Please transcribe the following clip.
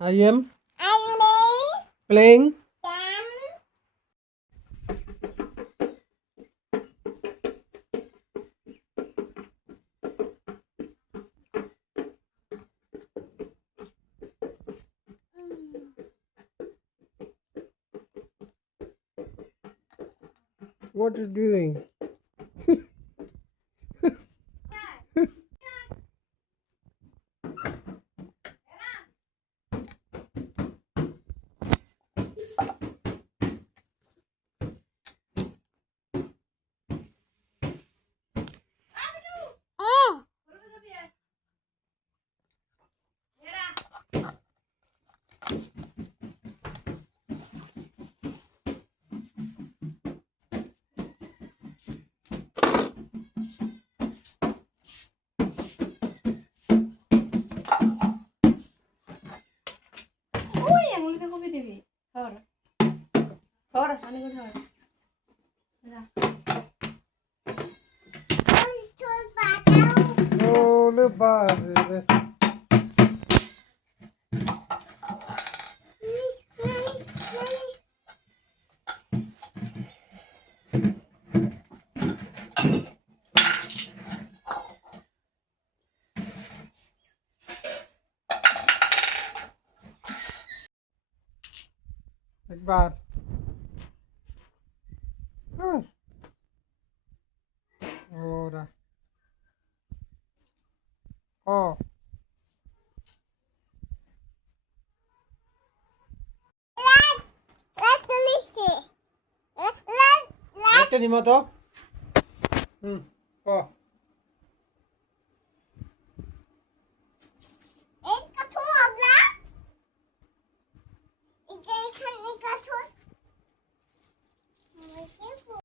I am playing. What are you doing? ওই আঙুলিতে কপি দিবি ধর ধর পানি ধর যা Ole base. एक बार और ओ একটা নিমা তো ও